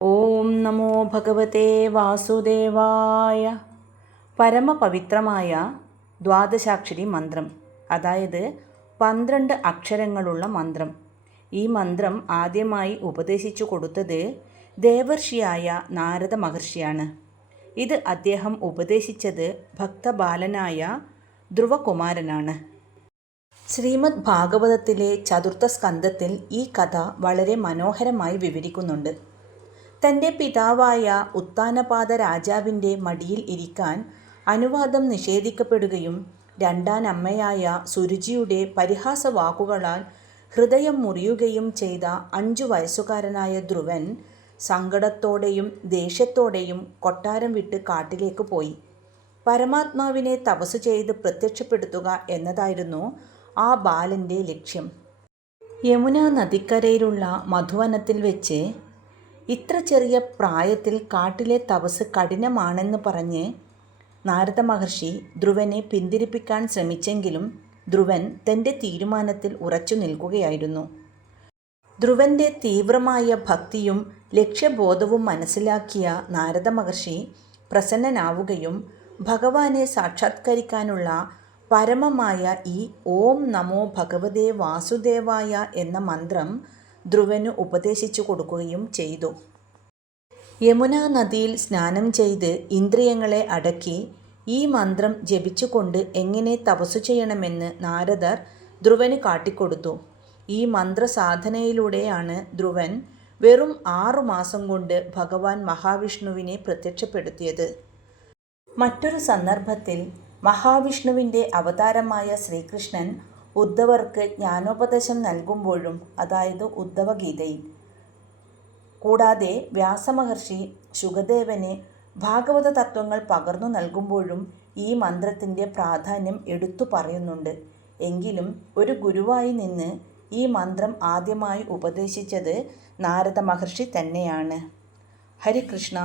ഓം നമോ ഭഗവതേ വാസുദേവായ. പരമപവിത്രമായ ദ്വാദശാക്ഷരി മന്ത്രം, അതായത് 12 അക്ഷരങ്ങളുള്ള മന്ത്രം. ഈ മന്ത്രം ആദ്യമായി ഉപദേശിച്ചു കൊടുത്തത് ദേവർഷിയായ നാരദ മഹർഷിയാണ്. ഇത് അദ്ദേഹം ഉപദേശിച്ചത് ഭക്തബാലനായ ധ്രുവകുമാരനാണ്. ശ്രീമദ് ഭാഗവതത്തിലെ ചതുർത്ഥ സ്കന്ധത്തിൽ ഈ കഥ വളരെ മനോഹരമായി വിവരിക്കുന്നുണ്ട്. തൻ്റെ പിതാവായ ഉത്താനപാദ രാജാവിൻ്റെ മടിയിൽ ഇരിക്കാൻ അനുവാദം നിഷേധിക്കപ്പെടുകയും രണ്ടാനമ്മയായ സുരുചിയുടെ പരിഹാസവാക്കുകളാൽ ഹൃദയം മുറിയുകയും ചെയ്ത 5 വയസ്സുകാരനായ ധ്രുവൻ സങ്കടത്തോടെയും ദേഷ്യത്തോടെയും കൊട്ടാരം വിട്ട് കാട്ടിലേക്ക് പോയി. പരമാത്മാവിനെ തപസ് ചെയ്ത് പ്രത്യക്ഷപ്പെടുത്തുക എന്നതായിരുന്നു ആ ബാലൻ്റെ ലക്ഷ്യം. യമുനാ നദിക്കരയിലുള്ള മധുവനത്തിൽ വെച്ച് ഇത്ര ചെറിയ പ്രായത്തിൽ കാട്ടിലെ തപസ് കഠിനമാണെന്ന് പറഞ്ഞ് നാരദ മഹർഷി ധ്രുവനെ പിന്തിരിപ്പിക്കാൻ ശ്രമിച്ചെങ്കിലും ധ്രുവൻ തൻ്റെ തീരുമാനത്തിൽ ഉറച്ചു നിൽക്കുകയായിരുന്നു. ധ്രുവൻ്റെ തീവ്രമായ ഭക്തിയും ലക്ഷ്യബോധവും മനസ്സിലാക്കിയ നാരദ മഹർഷി പ്രസന്നനാവുകയും ഭഗവാനെ സാക്ഷാത്കരിക്കാനുള്ള പരമമായ ഈ ഓം നമോ ഭഗവതേ വാസുദേവായ എന്ന മന്ത്രം ധ്രുവന് ഉപദേശിച്ചു കൊടുക്കുകയും ചെയ്തു. യമുനാ നദിയിൽ സ്നാനം ചെയ്ത് ഇന്ദ്രിയങ്ങളെ അടക്കി ഈ മന്ത്രം ജപിച്ചുകൊണ്ട് എങ്ങനെ തപസ്സു ചെയ്യണമെന്ന് നാരദർ ധ്രുവന് കാട്ടിക്കൊടുത്തു. ഈ മന്ത്രസാധനയിലൂടെയാണ് ധ്രുവൻ വെറും 6 മാസം കൊണ്ട് ഭഗവാൻ മഹാവിഷ്ണുവിനെ പ്രത്യക്ഷപ്പെടുത്തിയത്. മറ്റൊരു സന്ദർഭത്തിൽ മഹാവിഷ്ണുവിൻ്റെ അവതാരമായ ശ്രീകൃഷ്ണൻ ഉദ്ധവർക്ക് ജ്ഞാനോപദേശം നൽകുമ്പോഴും, അതായത് ഉദ്ധവഗീതയിൽ, കൂടാതെ വ്യാസമഹർഷി ശുകദേവന് ഭാഗവത തത്വങ്ങൾ പകർന്നു നൽകുമ്പോഴും ഈ മന്ത്രത്തിൻ്റെ പ്രാധാന്യം എടുത്തു പറയുന്നുണ്ട്. എങ്കിലും ഒരു ഗുരുവായി നിന്ന് ഈ മന്ത്രം ആദ്യമായി ഉപദേശിച്ചത് നാരദ മഹർഷി തന്നെയാണ്. ഹരികൃഷ്ണ.